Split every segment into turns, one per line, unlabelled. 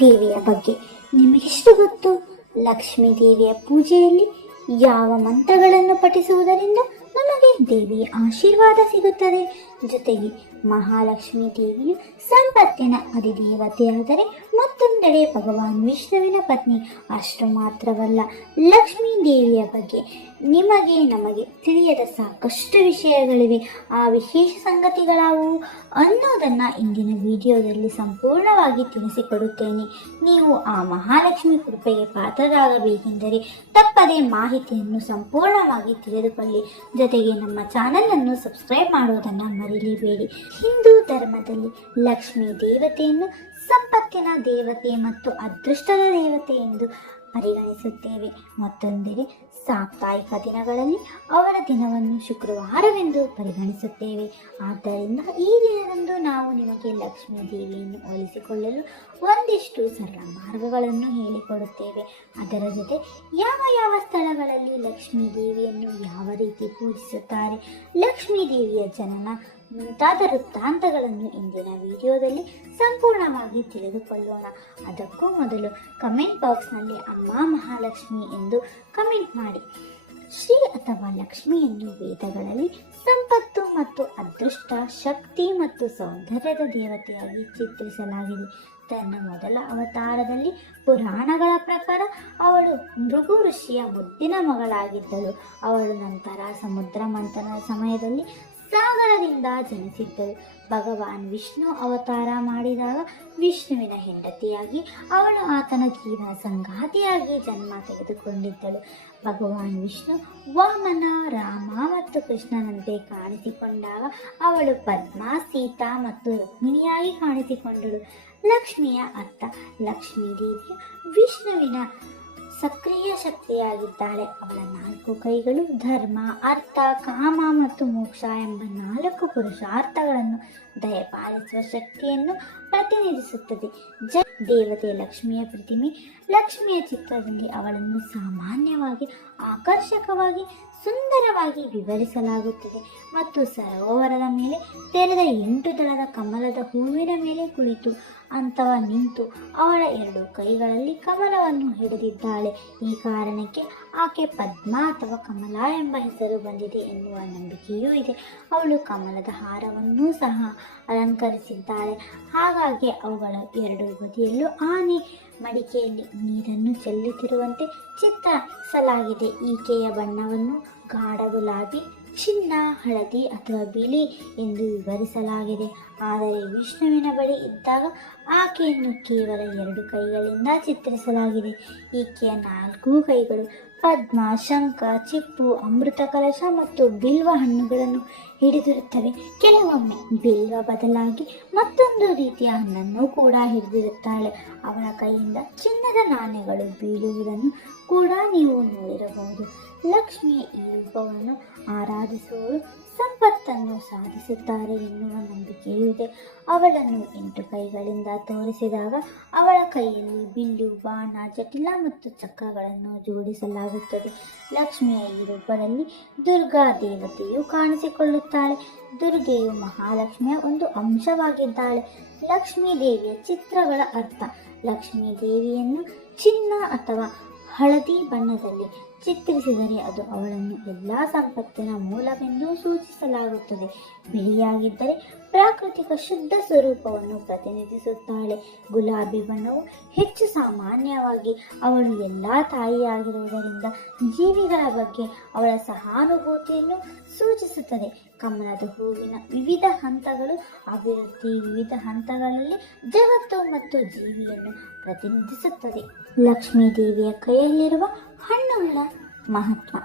ದೇವಿಯ ಬಗ್ಗೆ ನಿಮಗೆಷ್ಟು ಗೊತ್ತು? ಲಕ್ಷ್ಮೀ ದೇವಿಯ ಪೂಜೆಯಲ್ಲಿ ಯಾವ ಮಂತ್ರಗಳನ್ನು ಪಠಿಸುವುದರಿಂದ ನಮಗೆ ದೇವಿಯ ಆಶೀರ್ವಾದ ಸಿಗುತ್ತದೆ. ಜೊತೆಗೆ ಮಹಾಲಕ್ಷ್ಮಿ ದೇವಿಯು ಸಂಪತ್ತಿನ ಅಧಿದೇವತೆಯಾದರೆ ಮತ್ತೊಂದೆಡೆ ಭಗವಾನ್ ವಿಷ್ಣುವಿನ ಪತ್ನಿ ಅಷ್ಟು ಮಾತ್ರವಲ್ಲ, ಲಕ್ಷ್ಮೀ ದೇವಿಯ ಬಗ್ಗೆ ನಿಮಗೆ ನಮಗೆ ತಿಳಿಯದ ಸಾಕಷ್ಟು ವಿಷಯಗಳಿವೆ. ಆ ವಿಶೇಷ ಸಂಗತಿಗಳಾವುವು ಅನ್ನೋದನ್ನು ಇಂದಿನ ವಿಡಿಯೋದಲ್ಲಿ ಸಂಪೂರ್ಣವಾಗಿ ತಿಳಿಸಿಕೊಡುತ್ತೇನೆ. ನೀವು ಆ ಮಹಾಲಕ್ಷ್ಮಿ ಕೃಪೆಗೆ ಪಾತ್ರರಾಗಬೇಕೆಂದರೆ ತಪ್ಪದೇ ಮಾಹಿತಿಯನ್ನು ಸಂಪೂರ್ಣವಾಗಿ ತಿಳಿದುಕೊಳ್ಳಿ. ಜೊತೆಗೆ ನಮ್ಮ ಚಾನಲನ್ನು ಸಬ್ಸ್ಕ್ರೈಬ್ ಮಾಡುವುದನ್ನು ಮರೆಯಲೇಬೇಡಿ ಹಿಂದೂ ಧರ್ಮದಲ್ಲಿ ಲಕ್ಷ್ಮೀ ದೇವತೆಯನ್ನು ಸಂಪತ್ತಿನ ದೇವತೆ ಮತ್ತು ಅದೃಷ್ಟದ ದೇವತೆ ಎಂದು ಪರಿಗಣಿಸುತ್ತೇವೆ. ಮತ್ತೊಂದೆಡೆ, ಸಾಪ್ತಾಹಿಕ ದಿನಗಳಲ್ಲಿ ಅವರ ದಿನವನ್ನು ಶುಕ್ರವಾರವೆಂದು ಪರಿಗಣಿಸುತ್ತೇವೆ. ಆದ್ದರಿಂದ ಈ ದಿನದಂದು ನಾವು ನಿಮಗೆ ಲಕ್ಷ್ಮೀ ದೇವಿಯನ್ನು ಹೋಲಿಸಿಕೊಳ್ಳಲು ಒಂದಿಷ್ಟು ಸರಳ ಮಾರ್ಗಗಳನ್ನು ಹೇಳಿಕೊಡುತ್ತೇವೆ. ಅದರ ಜೊತೆ ಯಾವ ಯಾವ ಸ್ಥಳಗಳಲ್ಲಿ ಲಕ್ಷ್ಮೀ ದೇವಿಯನ್ನು ಯಾವ ರೀತಿ ಪೂಜಿಸುತ್ತಾರೆ, ಲಕ್ಷ್ಮೀ ದೇವಿಯ ಜನನ ಮುಂತಾದ ವೃತ್ತಾಂತಗಳನ್ನು ಇಂದಿನ ವಿಡಿಯೋದಲ್ಲಿ ಸಂಪೂರ್ಣವಾಗಿ ತಿಳಿದುಕೊಳ್ಳೋಣ. ಅದಕ್ಕೂ ಮೊದಲು ಕಮೆಂಟ್ ಬಾಕ್ಸ್ನಲ್ಲಿ ಅಮ್ಮ ಮಹಾಲಕ್ಷ್ಮಿ ಎಂದು ಕಮೆಂಟ್ ಮಾಡಿ. ಶ್ರೀ ಅಥವಾ ಲಕ್ಷ್ಮಿಯನ್ನು ವೇದಗಳಲ್ಲಿ ಸಂಪತ್ತು ಮತ್ತು ಅದೃಷ್ಟ, ಶಕ್ತಿ ಮತ್ತು ಸೌಂದರ್ಯದ ದೇವತೆಯಾಗಿ ಚಿತ್ರಿಸಲಾಗಿದೆ. ತನ್ನ ಮೊದಲ ಅವತಾರದಲ್ಲಿ ಪುರಾಣಗಳ ಪ್ರಕಾರ ಅವಳು ಮೃಗು ಋಷಿಯ ಮುದ್ದಿನ ಮಗಳಾಗಿದ್ದಳು. ಅವಳು ನಂತರ ಸಮುದ್ರ ಮಂಥನ ಸಮಯದಲ್ಲಿ ಸಾಗರದಿಂದ ಜನಿಸಿದ್ದಳು ಭಗವಾನ್ ವಿಷ್ಣು ಅವತಾರ ಮಾಡಿದಾಗ ವಿಷ್ಣುವಿನ ಹೆಂಡತಿಯಾಗಿ ಅವಳು ಆತನ ಜೀವನ ಸಂಗಾತಿಯಾಗಿ ಜನ್ಮ ತೆಗೆದುಕೊಂಡಿದ್ದಳು. ಭಗವಾನ್ ವಿಷ್ಣು ವಾಮನ, ರಾಮ ಮತ್ತು ಕೃಷ್ಣನಂತೆ ಕಾಣಿಸಿಕೊಂಡಾಗ ಅವಳು ಪದ್ಮ, ಸೀತಾ ಮತ್ತು ರುಕ್ಮಿಣಿಯಾಗಿ ಕಾಣಿಸಿಕೊಂಡಳು. ಲಕ್ಷ್ಮಿಯ ಅರ್ಥ ಲಕ್ಷ್ಮೀ ದೇವಿಯ ವಿಷ್ಣುವಿನ ಸಕ್ರಿಯ ಶಕ್ತಿಯಾಗಿದ್ದಾಳೆ. ಅವಳ ನಾಲ್ಕು ಕೈಗಳು ಧರ್ಮ, ಅರ್ಥ, ಕಾಮ ಮತ್ತು ಮೋಕ್ಷ ಎಂಬ ನಾಲ್ಕು ಪುರುಷಾರ್ಥಗಳನ್ನು ದಯಪಾಲಿಸುವ ಶಕ್ತಿಯನ್ನು ಪ್ರತಿನಿಧಿಸುತ್ತದೆ. ಜ, ದೇವತೆ ಲಕ್ಷ್ಮಿಯ ಪ್ರತಿಮೆ. ಲಕ್ಷ್ಮಿಯ ಚಿತ್ರದಲ್ಲಿ ಅವಳನ್ನು ಸಾಮಾನ್ಯವಾಗಿ, ಆಕರ್ಷಕವಾಗಿ, ಸುಂದರವಾಗಿ ವಿವರಿಸಲಾಗುತ್ತದೆ. ಮತ್ತು ಸರೋವರದ ಮೇಲೆ ತೆರೆದ ಎಂಟು ದಳದ ಕಮಲದ ಹೂವಿನ ಮೇಲೆ ಕುಳಿತು ಅಂತವ ನಿಂತು ಅವಳ ಎರಡು ಕೈಗಳಲ್ಲಿ ಕಮಲವನ್ನು ಹಿಡಿದಿದ್ದಾಳೆ. ಈ ಕಾರಣಕ್ಕೆ ಆಕೆ ಪದ್ಮ ಅಥವಾ ಕಮಲ ಎಂಬ ಹೆಸರು ಬಂದಿದೆ ಎನ್ನುವ ನಂಬಿಕೆಯೂ ಇದೆ. ಅವಳು ಕಮಲದ ಹಾರವನ್ನೂ ಸಹ ಅಲಂಕರಿಸಿದ್ದಾಳೆ. ಹಾಗಾಗಿ ಅವುಗಳ ಎರಡು ಬದಿಯಲ್ಲೂ ಆನೆ ಮಡಿಕೆಯಲ್ಲಿ ನೀರನ್ನು ಚೆಲ್ಲುತ್ತಿರುವಂತೆ ಚಿತ್ರಿಸಲಾಗಿದೆ. ಈಕೆಯ ಬಣ್ಣವನ್ನು ಗಾಢ ಗುಲಾಬಿ, ಚಿನ್ನ, ಹಳದಿ ಅಥವಾ ಬಿಳಿ ಎಂದು ವಿವರಿಸಲಾಗಿದೆ. ಆದರೆ ವಿಷ್ಣುವಿನ ಬಳಿ ಇದ್ದಾಗ ಆಕೆಯನ್ನು ಕೇವಲ ಎರಡು ಕೈಗಳಿಂದ ಚಿತ್ರಿಸಲಾಗಿದೆ. ಈಕೆಯ ನಾಲ್ಕು ಕೈಗಳು ಪದ್ಮ, ಶಂಖ, ಚಿಪ್ಪು, ಅಮೃತ ಕಲಶ ಮತ್ತು ಬಿಲ್ವ ಹಣ್ಣುಗಳನ್ನು ಹಿಡಿದಿರುತ್ತವೆ. ಕೆಲವೊಮ್ಮೆ ಬಿಲ್ವ ಬದಲಾಗಿ ಮತ್ತೊಂದು ರೀತಿಯ ಹಣ್ಣನ್ನು ಕೂಡ ಹಿಡಿದಿರುತ್ತಾಳೆ. ಅವಳ ಕೈಯಿಂದ ಚಿನ್ನದ ನಾಣ್ಯಗಳು ಬೀಳುವುದನ್ನು ಕೂಡ ನೀವು ನೋಡಿರಬಹುದು. ಲಕ್ಷ್ಮಿಯ ಈ ರೂಪವನ್ನು ಆರಾಧಿಸುವವರು ಸಂಪತ್ತನ್ನು ಸಾಧಿಸುತ್ತಾರೆ ಎನ್ನುವ ನಂಬಿಕೆಯೂ ಇದೆ. ಅವಳನ್ನು ಎಂಟು ಕೈಗಳಿಂದ ತೋರಿಸಿದಾಗ ಅವಳ ಕೈಯಲ್ಲಿ ಬಿಲ್ಲು ಬಾಣ, ಜಟಿಲ ಮತ್ತು ಚಕ್ರಗಳನ್ನು ಜೋಡಿಸಲಾಗುತ್ತದೆ. ಲಕ್ಷ್ಮಿಯ ಈ ರೂಪದಲ್ಲಿ ದುರ್ಗಾ ದೇವತೆಯು ಕಾಣಿಸಿಕೊಳ್ಳುತ್ತಾಳೆ. ದುರ್ಗೆಯು ಮಹಾಲಕ್ಷ್ಮಿಯ ಒಂದು ಅಂಶವಾಗಿದ್ದಾಳೆ. ಲಕ್ಷ್ಮೀ ದೇವಿಯ ಚಿತ್ರಗಳ ಅರ್ಥ ಲಕ್ಷ್ಮೀ ದೇವಿಯನ್ನು ಚಿನ್ನ ಅಥವಾ ಹಳದಿ ಬಣ್ಣದಲ್ಲಿ ಚಿತ್ರಿಸಿದರೆ ಅದು ಅವಳನ್ನು ಎಲ್ಲ ಸಂಪತ್ತಿನ ಮೂಲವೆಂದು ಸೂಚಿಸಲಾಗುತ್ತದೆ. ಬಿಳಿಯಾಗಿದ್ದರೆ ಪ್ರಾಕೃತಿಕ ಶುದ್ಧ ಸ್ವರೂಪವನ್ನು ಪ್ರತಿನಿಧಿಸುತ್ತಾಳೆ. ಗುಲಾಬಿ ಬಣ್ಣವು ಹೆಚ್ಚು ಸಾಮಾನ್ಯವಾಗಿ ಅವಳು ಎಲ್ಲ ತಾಯಿಯಾಗಿರುವುದರಿಂದ ಜೀವಿಗಳ ಬಗ್ಗೆ ಅವಳ ಸಹಾನುಭೂತಿಯನ್ನು ಸೂಚಿಸುತ್ತದೆ. ಕಮಲದ ಹೂವಿನ ವಿವಿಧ ಹಂತಗಳು ಅಭಿವೃದ್ಧಿ ವಿವಿಧ ಹಂತಗಳಲ್ಲಿ ಜಗತ್ತು ಮತ್ತು ಜೀವಿಯನ್ನು ಪ್ರತಿನಿಧಿಸುತ್ತದೆ. ಲಕ್ಷ್ಮೀ ದೇವಿಯ ಕೈಯಲ್ಲಿರುವ ಹಣ್ಣುಗಳ ಮಹತ್ವ.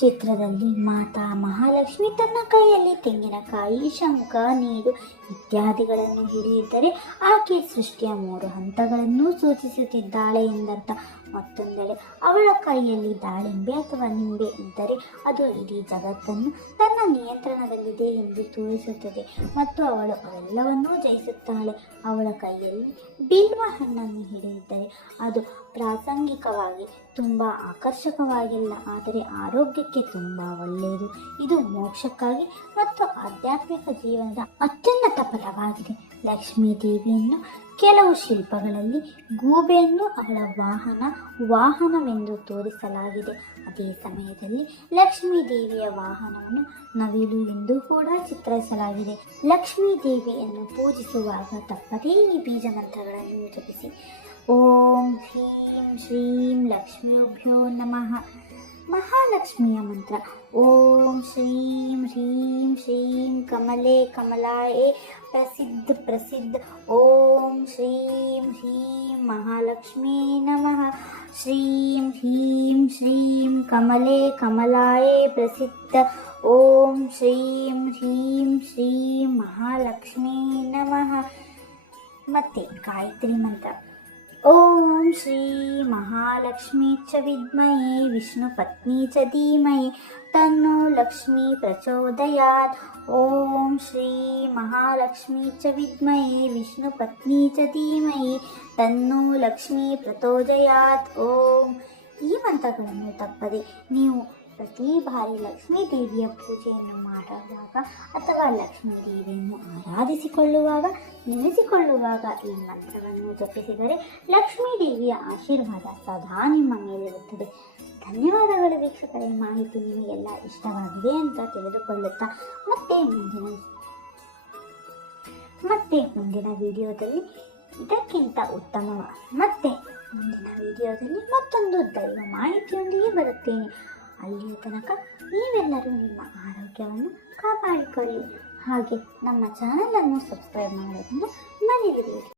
ಚಿತ್ರದಲ್ಲಿ ಮಾತಾ ಮಹಾಲಕ್ಷ್ಮಿ ತನ್ನ ಕೈಯಲ್ಲಿ ತೆಂಗಿನಕಾಯಿ, ಶಂಖ, ನೀರು ಇತ್ಯಾದಿಗಳನ್ನು ಹಿಡಿಯಿದ್ದರೆ ಆಕೆ ಸೃಷ್ಟಿಯ ಮೂರು ಹಂತಗಳನ್ನು ಸೂಚಿಸುತ್ತಿದ್ದಾಳೆ ಎಂದರ್ಥ. ಮತ್ತೊಂದೆಡೆ ಅವಳ ಕೈಯಲ್ಲಿ ದಾಳಿಂಬೆ ಅಥವಾ ನಿಂಬೆ ಇದ್ದರೆ ಅದು ಇಡೀ ಜಗತ್ತನ್ನು ತನ್ನ ನಿಯಂತ್ರಣದಲ್ಲಿದೆ ಎಂದು ತೋರಿಸುತ್ತದೆ ಮತ್ತು ಅವಳು ಅವೆಲ್ಲವನ್ನೂ ಜಯಿಸುತ್ತಾಳೆ. ಅವಳ ಕೈಯಲ್ಲಿ ಬಿಲ್ವ ಹಣ್ಣನ್ನು ಹಿಡಿದಿದ್ದರೆ ಅದು ಪ್ರಾಸಂಗಿಕವಾಗಿ ತುಂಬ ಆಕರ್ಷಕವಾಗಿಲ್ಲ, ಆದರೆ ಆರೋಗ್ಯಕ್ಕೆ ತುಂಬ ಒಳ್ಳೆಯದು. ಇದು ಮೋಕ್ಷಕ್ಕಾಗಿ ಮತ್ತು ಆಧ್ಯಾತ್ಮಿಕ ಜೀವನದ ಅತ್ಯುನ್ನತ ಫಲವಾಗಿದೆ. ಲಕ್ಷ್ಮೀ ದೇವಿಯನ್ನು ಕೆಲವು ಶಿಲ್ಪಗಳಲ್ಲಿ ಗೂಬೆಯನ್ನು ಅವಳ ವಾಹನ, ವಾಹನವೆಂದು ತೋರಿಸಲಾಗಿದೆ. ಅದೇ ಸಮಯದಲ್ಲಿ ಲಕ್ಷ್ಮೀ ದೇವಿಯ ವಾಹನವನ್ನು ನವಿಲು ಎಂದು ಕೂಡ ಚಿತ್ರಿಸಲಾಗಿದೆ. ಲಕ್ಷ್ಮೀ ದೇವಿಯನ್ನು ಪೂಜಿಸುವಾಗ ತಪ್ಪದೇ ಈ ಬೀಜ ಮಂತ್ರಗಳನ್ನು ಜಪಿಸಿ, ಓಂ ಹ್ರೀಂ ಶ್ರೀಂ ಲಕ್ಷ್ಮೀಭ್ಯೋ ನಮಃ ಮಹಾಲಕ್ಷ್ಮಿಯ ಮಂತ್ರ, ಓಂ ಶ್ರೀಂ ಹ್ರೀಂ ಶ್ರೀಂ ಕಮಲೆ ಕಮಲಾಯೇ ಪ್ರಸಿದ್ಧ ಪ್ರಸಿದ್ಧ, ಓಂ ಶ್ರೀಂ ಹ್ರೀಂ ಮಹಾಲಕ್ಷ್ಮೀ ನಮಃ ಶ್ರೀಂ ಹ್ರೀಂ ಶ್ರೀಂ ಕಮಲೆ ಕಮಲಾಯೇ ಪ್ರಸಿದ್ಧ ಓಂ ಶ್ರೀಂ ಹ್ರೀಂ ಶ್ರೀಂ ಮಹಾಲಕ್ಷ್ಮೀ ನಮಃ ಮತ್ತೆ ಗಾಯತ್ರಿ ಮಂತ್ರ ಓಂ ಶ್ರೀ ಮಹಾಲಕ್ಷ್ಮೀ ಚ ವಿದ್ಮಹೇ ವಿಷ್ಣು ಪತ್ನಿ ಚ ಧೀಮಹಿ ತನ್ನೋ ಲಕ್ಷ್ಮೀ ಪ್ರಚೋದಯಾತ್ ಓಂ ಶ್ರೀ ಮಹಾಲಕ್ಷ್ಮೀ ಚ ವಿದ್ಮಹೇ ವಿಷ್ಣು ಪತ್ನಿ ಚ ಧೀಮಹಿ ತನ್ನೋ ಲಕ್ಷ್ಮೀ ಪ್ರಚೋದಯಾತ್ ಓಂ ಈ ಮಂತ್ರಗಳನ್ನು ತಪ್ಪದೆ ನೀವು ಪ್ರತಿ ಬಾರಿ ಲಕ್ಷ್ಮೀ ದೇವಿಯ ಪೂಜೆಯನ್ನು ಮಾಡುವಾಗ ಅಥವಾ ಲಕ್ಷ್ಮೀ ದೇವಿಯನ್ನು ಆರಾಧಿಸಿಕೊಳ್ಳುವಾಗ, ನೆನೆಸಿಕೊಳ್ಳುವಾಗ ಈ ಮಂತ್ರವನ್ನು ಜಪಿಸಿದರೆ ಲಕ್ಷ್ಮೀ ದೇವಿಯ ಆಶೀರ್ವಾದ ಸದಾ ನಿಮ್ಮ ಮೇಲಿರುತ್ತದೆ. ಧನ್ಯವಾದಗಳು ವೀಕ್ಷಕರೇ. ಮಾಹಿತಿ ನಿಮಗೆಲ್ಲ ಇಷ್ಟವಾಗಿದೆ ಅಂತ ತಿಳಿದುಕೊಳ್ಳುತ್ತಾ ಮತ್ತೆ ಮುಂದಿನ ಮತ್ತೆ ಮುಂದಿನ ವಿಡಿಯೋದಲ್ಲಿ ಇದಕ್ಕಿಂತ ಉತ್ತಮ ಮತ್ತೆ ಮುಂದಿನ ವಿಡಿಯೋದಲ್ಲಿ ಮತ್ತೊಂದು ದೈವ ಮಾಹಿತಿಯೊಂದಿಗೆ ಬರುತ್ತೇನೆ. ಅಲ್ಲಿಯ ತನಕ ನೀವೆಲ್ಲರೂ ನಿಮ್ಮ ಆರೋಗ್ಯವನ್ನು ಕಾಪಾಡಿಕೊಳ್ಳಿ. ಹಾಗೆ ನಮ್ಮ ಚಾನಲನ್ನು ಸಬ್ಸ್ಕ್ರೈಬ್ ಮಾಡೋದನ್ನು ಮರೆಯದಿರಿ